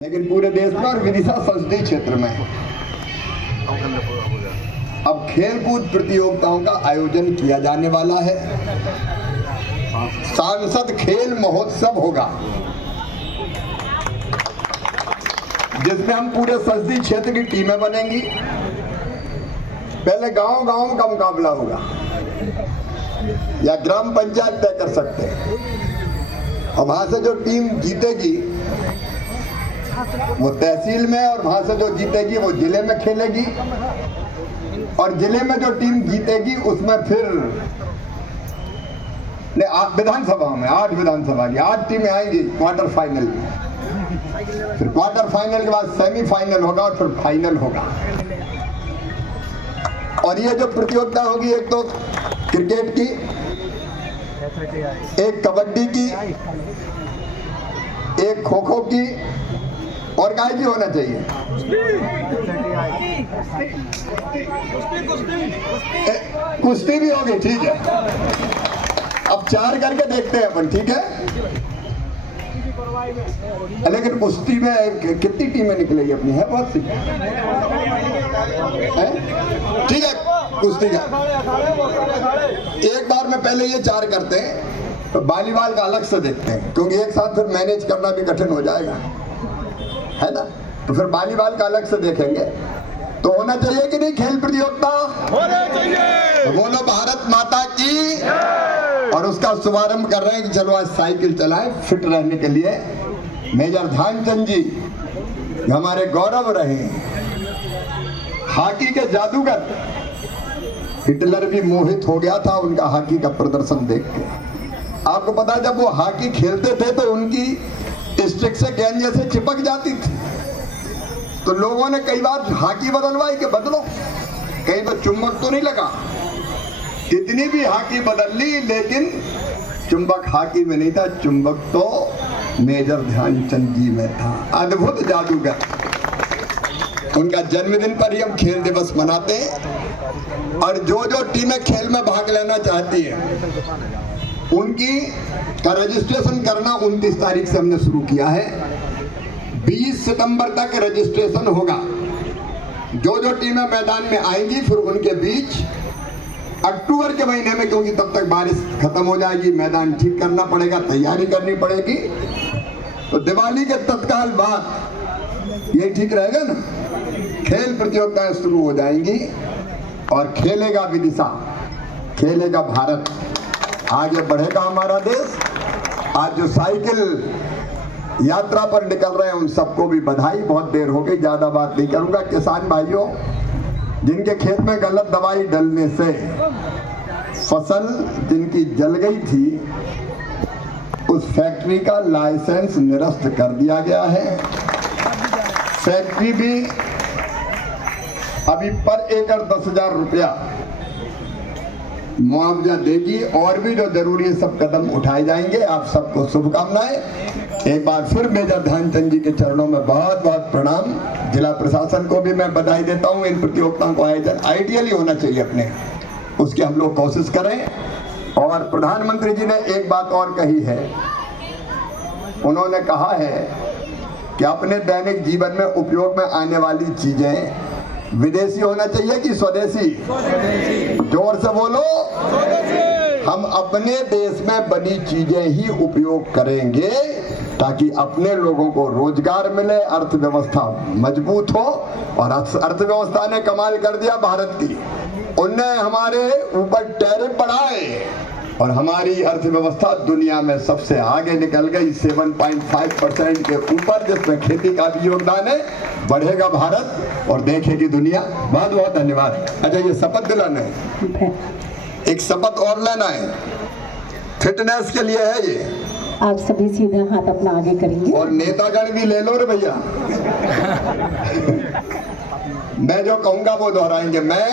लेकिन पूरे देश में और विदिशा संसदीय क्षेत्र में अब खेलकूद प्रतियोगिताओं का आयोजन किया जाने वाला है। सांसद खेल महोत्सव होगा जिसमें हम पूरे संसदीय क्षेत्र की टीमें बनेंगी। पहले गांव-गांव का मुकाबला होगा या ग्राम पंचायत तय कर सकते हैं और वहां से जो टीम जीतेगी वो तहसील में और वहां से जो जीतेगी वो जिले में खेलेगी और जिले में जो टीम जीतेगी उसमें फिर विधानसभा में 8 विधानसभा की 8 टीमें आएंगी क्वार्टर फाइनल में। फिर क्वार्टर फाइनल के बाद सेमीफाइनल होगा और फिर फाइनल होगा। और ये जो प्रतियोगिता होगी एक तो क्रिकेट की, एक कबड्डी की, एक खो खो की और काय की होना चाहिए। कुश्ती भी होगी, ठीक है। अब 4 करके देखते हैं अपन, ठीक है। लेकिन कुश्ती में कितनी टीमें निकलेगी अपनी, है बहुत सी, ठीक है। कुश्ती का एक बार में पहले ये 4 करते हैं तो वॉलीबॉल का अलग से देखते हैं क्योंकि एक साथ फिर मैनेज करना भी कठिन हो जाएगा, है ना। तो फिर वॉलीबॉल का अलग से देखेंगे। तो होना चाहिए कि नहीं खेल प्रतियोगिता, होना चाहिए। तो बोलो भारत माता की। और उसका शुभारंभ कर रहे हैं कि चलो आज साइकिल चलाएं फिट रहने के लिए। मेजर ध्यानचंद जी हमारे गौरव रहे, हॉकी के जादूगर। हिटलर भी मोहित हो गया था उनका हॉकी का प्रदर्शन देख के। आपको पता है जब वो हॉकी खेलते थे तो उनकी स्टिक से गेंद जैसे चिपक जाती थी, तो लोगों ने कई बार हॉकी बदलवाई कि बदलो, कहीं तो चुंबक तो नहीं लगा। कितनी भी हॉकी बदल ली लेकिन चुंबक हॉकी में नहीं था, चुंबक तो मेजर ध्यानचंद जी में था। अद्भुत जादूगर। उनका जन्मदिन पर ही हम खेल दिवस मनाते हैं और जो जो टीमें खेल में भाग लेना चाहती है उनकी का रजिस्ट्रेशन करना 29 तारीख से हमने शुरू किया है। 20 सितंबर तक रजिस्ट्रेशन होगा। जो जो टीमें मैदान में आएंगी फिर उनके बीच अक्टूबर के महीने में, क्योंकि तब तक बारिश खत्म हो जाएगी, मैदान ठीक करना पड़ेगा, तैयारी करनी पड़ेगी, तो दिवाली के तत्काल बाद यही ठीक रहेगा ना। खेल प्रतियोगिताएं शुरू हो जाएंगी और खेलेगा विदिशा, खेलेगा भारत, आगे बढ़ेगा हमारा देश। आज जो साइकिल यात्रा पर निकल रहे हैं उन सबको भी बधाई। बहुत देर हो गई, ज्यादा बात नहीं करूंगा। किसान भाइयों, जिनके खेत में गलत दवाई डलने से फसल जिनकी जल गई थी, उस फैक्ट्री का लाइसेंस निरस्त कर दिया गया है। फैक्ट्री भी अभी पर एकड़ 10,000 रुपया मुआवजा देगी और भी जो जरूरी है सब कदम उठाए जाएंगे। आप सबको शुभकामनाएं। एक बार फिर मेजर ध्यानचंद जी के चरणों में बहुत बहुत प्रणाम। जिला प्रशासन को भी मैं बधाई देता हूं। इन प्रतियोगिताओं का आयोजन आइडियली होना चाहिए अपने, उसकी हम लोग कोशिश करें। और प्रधानमंत्री जी ने एक बात और कही है, उन्होंने कहा है कि अपने दैनिक जीवन में उपयोग में आने वाली चीजें विदेशी होना चाहिए कि स्वदेशी। जोर से बोलो, हम अपने देश में बनी चीजें ही उपयोग करेंगे ताकि अपने लोगों को रोजगार मिले, अर्थव्यवस्था मजबूत हो। और अर्थव्यवस्था ने कमाल कर दिया भारत की। उनने हमारे ऊपर टैरिफ बढ़ाए और हमारी अर्थव्यवस्था दुनिया में सबसे आगे निकल गई 7.5% के ऊपर, जिसमें खेती का भी योगदान है। बढ़ेगा भारत और देखेगी दुनिया। बहुत बहुत धन्यवाद। अच्छा, ये शपथ दिलाना है, एक शपथ और लेना है, फिटनेस के लिए है ये। आप सभी सीधा हाथ अपना आगे करेंगे और नेतागण भी ले लो रे भैया। मैं जो कहूंगा वो दोहराएंगे। मैं